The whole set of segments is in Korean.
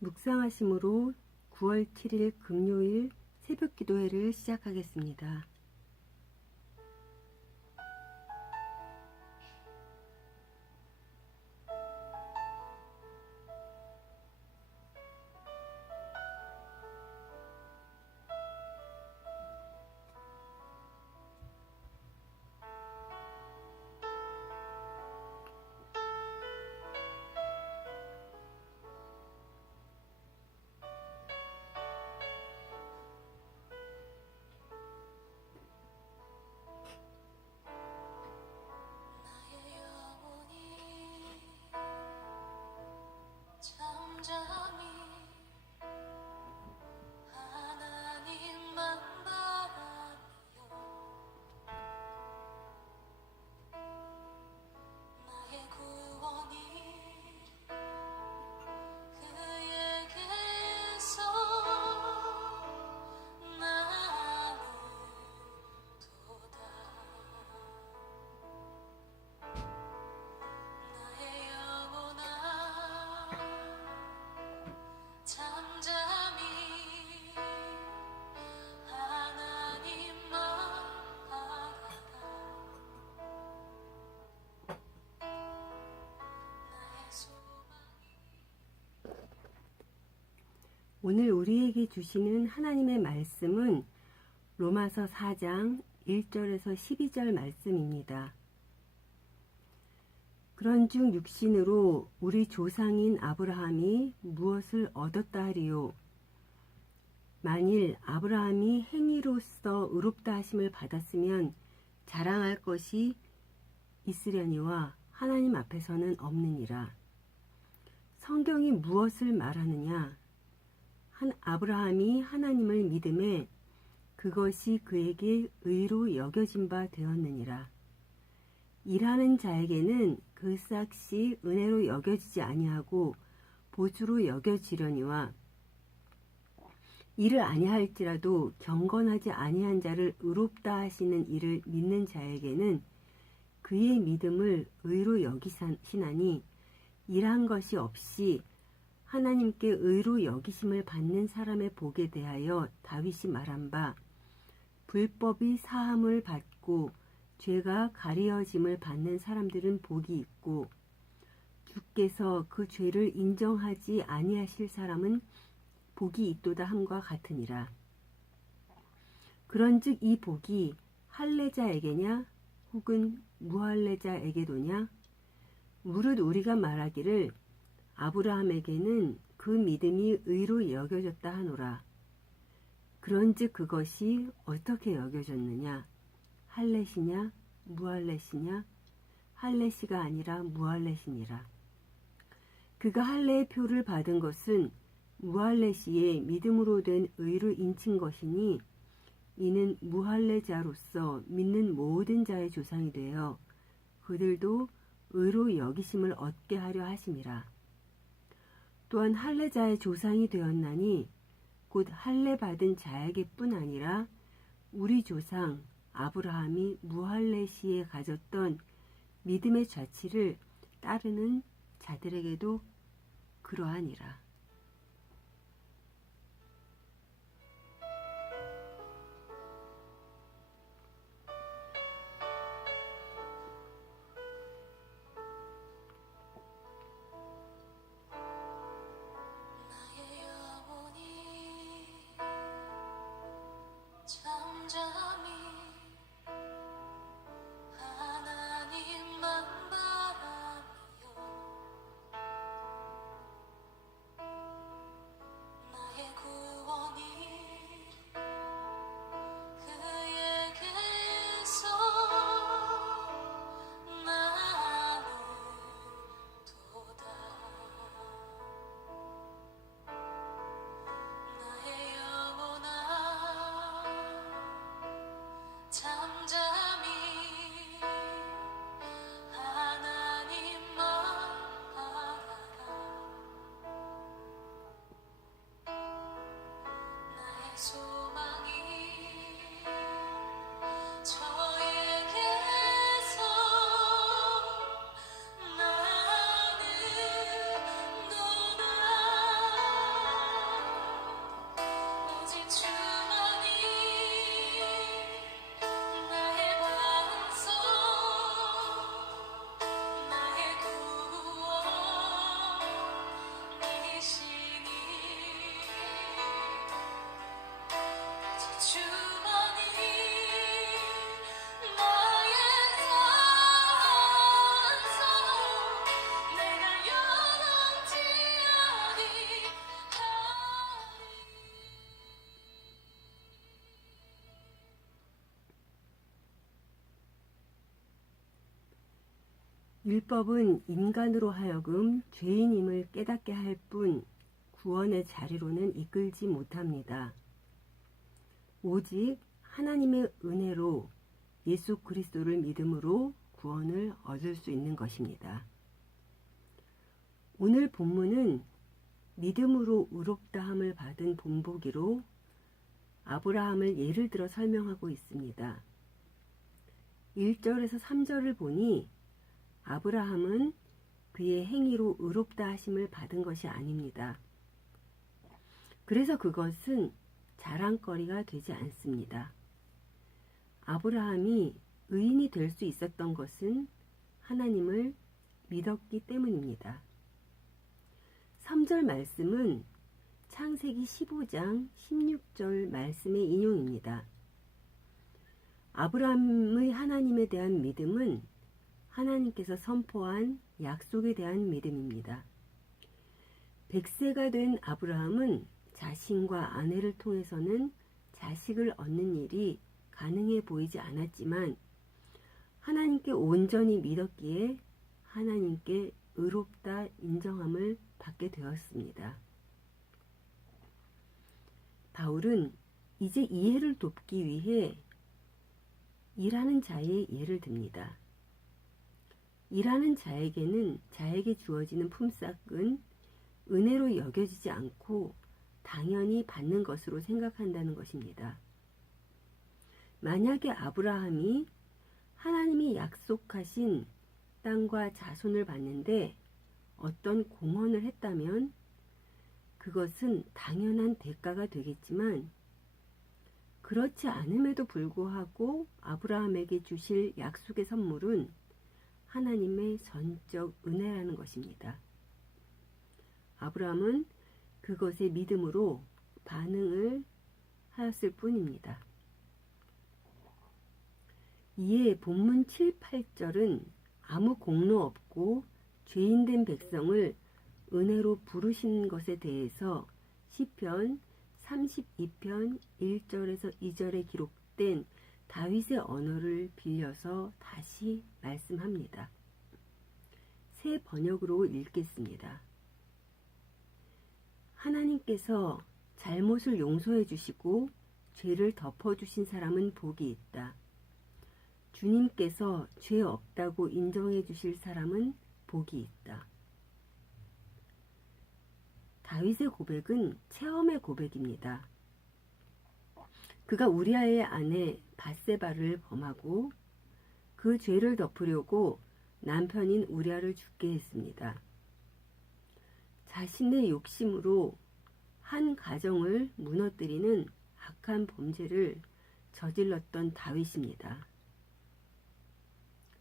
묵상하심으로 9월 7일 금요일 새벽 기도회를 시작하겠습니다. 오늘 우리에게 주시는 하나님의 말씀은 로마서 4장 1절에서 12절 말씀입니다. 그런즉 육신으로 우리 조상인 아브라함이 무엇을 얻었다 하리요? 만일 아브라함이 행위로서 의롭다 하심을 받았으면 자랑할 것이 있으려니와 하나님 앞에서는 없느니라. 성경이 무엇을 말하느냐? 아브라함이 하나님을 믿음에 그것이 그에게 의로 여겨진 바 되었느니라. 일하는 자에게는 그 삭시 은혜로 여겨지지 아니하고 보수로 여겨지려니와 일을 아니할지라도 경건하지 아니한 자를 의롭다 하시는 이를 믿는 자에게는 그의 믿음을 의로 여기시나니 일한 것이 없이 하나님께 의로 여기심을 받는 사람의 복에 대하여 다윗이 말한 바 불법이 사함을 받고 죄가 가리어짐을 받는 사람들은 복이 있고 주께서 그 죄를 인정하지 아니하실 사람은 복이 있도다 함과 같으니라. 그런즉 이 복이 할례자에게냐 혹은 무할례자에게도냐? 무릇 우리가 말하기를 아브라함에게는 그 믿음이 의로 여겨졌다 하노라. 그런즉 그것이 어떻게 여겨졌느냐? 할례시냐 무할례시냐? 할례시가 아니라 무할례시니라. 그가 할례의 표를 받은 것은 무할례시의 믿음으로 된 의로 인친 것이니 이는 무할례자로서 믿는 모든 자의 조상이 되어 그들도 의로 여기심을 얻게 하려 하심이라. 또한 할례자의 조상이 되었나니 곧 할례 받은 자에게뿐 아니라 우리 조상 아브라함이 무할례시에 가졌던 믿음의 자치를 따르는 자들에게도 그러하니라. 율법은 인간으로 하여금 죄인임을 깨닫게 할 뿐 구원의 자리로는 이끌지 못합니다. 오직 하나님의 은혜로 예수 그리스도를 믿음으로 구원을 얻을 수 있는 것입니다. 오늘 본문은 믿음으로 의롭다함을 받은 본보기로 아브라함을 예를 들어 설명하고 있습니다. 1절에서 3절을 보니 아브라함은 그의 행위로 의롭다 하심을 받은 것이 아닙니다. 그래서 그것은 자랑거리가 되지 않습니다. 아브라함이 의인이 될 수 있었던 것은 하나님을 믿었기 때문입니다. 3절 말씀은 창세기 15장 16절 말씀의 인용입니다. 아브라함의 하나님에 대한 믿음은 하나님께서 선포한 약속에 대한 믿음입니다. 100세가 된 아브라함은 자신과 아내를 통해서는 자식을 얻는 일이 가능해 보이지 않았지만 하나님께 온전히 믿었기에 하나님께 의롭다 인정함을 받게 되었습니다. 바울은 이제 이해를 돕기 위해 일하는 자의 예를 듭니다. 일하는 자에게는 자에게 주어지는 품삯은 은혜로 여겨지지 않고 당연히 받는 것으로 생각한다는 것입니다. 만약에 아브라함이 하나님이 약속하신 땅과 자손을 받는데 어떤 공헌을 했다면 그것은 당연한 대가가 되겠지만 그렇지 않음에도 불구하고 아브라함에게 주실 약속의 선물은 하나님의 전적 은혜라는 것입니다. 아브라함은 그것에 믿음으로 반응을 하였을 뿐입니다. 이에 본문 7, 8절은 아무 공로 없고 죄인된 백성을 은혜로 부르신 것에 대해서 시편 32편 1절에서 2절에 기록된 다윗의 언어를 빌려서 다시 말씀합니다. 새 번역으로 읽겠습니다. 하나님께서 잘못을 용서해 주시고 죄를 덮어주신 사람은 복이 있다. 주님께서 죄 없다고 인정해 주실 사람은 복이 있다. 다윗의 고백은 체험의 고백입니다. 그가 우리아의 아내 밧세바를 범하고 그 죄를 덮으려고 남편인 우리아를 죽게 했습니다. 자신의 욕심으로 한 가정을 무너뜨리는 악한 범죄를 저질렀던 다윗입니다.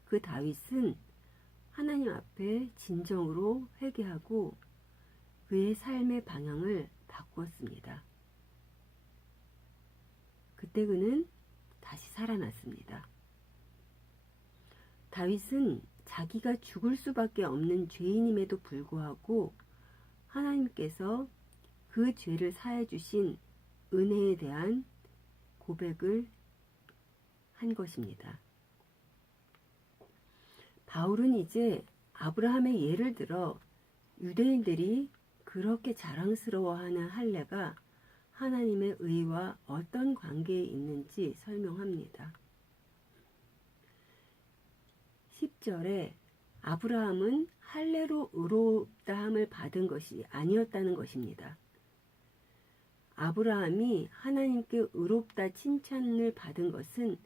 그 다윗은 하나님 앞에 진정으로 회개하고 그의 삶의 방향을 바꾸었습니다. 그때 그는 다시 살아났습니다. 다윗은 자기가 죽을 수밖에 없는 죄인임에도 불구하고 하나님께서 그 죄를 사해 주신 은혜에 대한 고백을 한 것입니다. 바울은 이제 아브라함의 예를 들어 유대인들이 그렇게 자랑스러워하는 할례가 하나님의 의와 어떤 관계에 있는지 설명합니다. 10절에 아브라함은 할례로 의롭다함을 받은 것이 아니었다는 것입니다. 아브라함이 하나님께 의롭다 칭찬을 받은 것은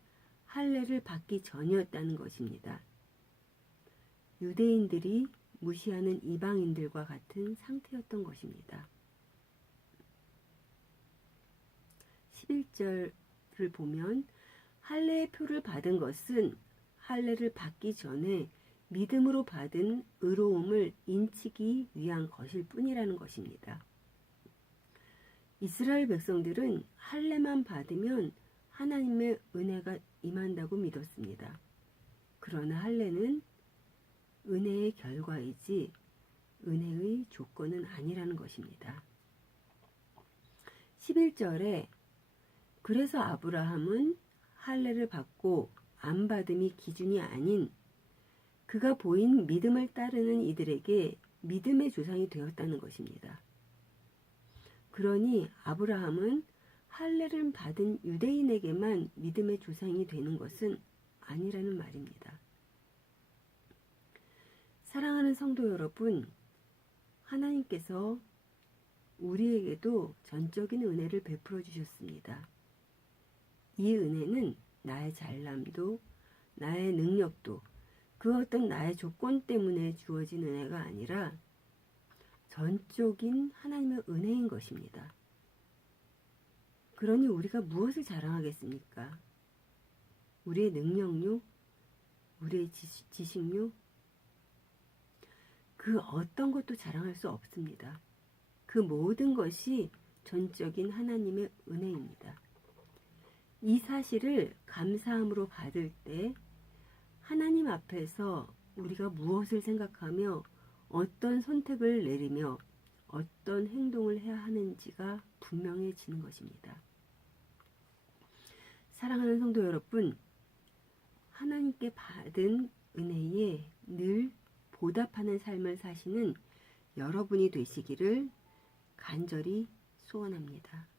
할례를 받기 전이었다는 것입니다. 유대인들이 무시하는 이방인들과 같은 상태였던 것입니다. 11절을 보면 할례의 표를 받은 것은 할례를 받기 전에 믿음으로 받은 의로움을 인치기 위한 것일 뿐이라는 것입니다. 이스라엘 백성들은 할례만 받으면 하나님의 은혜가 임한다고 믿었습니다. 그러나 할례는 은혜의 결과이지 은혜의 조건은 아니라는 것입니다. 11절에 그래서 아브라함은 할례를 받고 안 받음이 기준이 아닌 그가 보인 믿음을 따르는 이들에게 믿음의 조상이 되었다는 것입니다. 그러니 아브라함은 할례를 받은 유대인에게만 믿음의 조상이 되는 것은 아니라는 말입니다. 사랑하는 성도 여러분, 하나님께서 우리에게도 전적인 은혜를 베풀어 주셨습니다. 이 은혜는 나의 잘남도, 나의 능력도, 그 어떤 나의 조건 때문에 주어진 은혜가 아니라 전적인 하나님의 은혜인 것입니다. 그러니 우리가 무엇을 자랑하겠습니까? 우리의 능력요? 우리의 지식요? 그 어떤 것도 자랑할 수 없습니다. 그 모든 것이 전적인 하나님의 은혜입니다. 이 사실을 감사함으로 받을 때 하나님 앞에서 우리가 무엇을 생각하며 어떤 선택을 내리며 어떤 행동을 해야 하는지가 분명해지는 것입니다. 사랑하는 성도 여러분, 하나님께 받은 은혜에 늘 보답하는 삶을 사시는 여러분이 되시기를 간절히 소원합니다.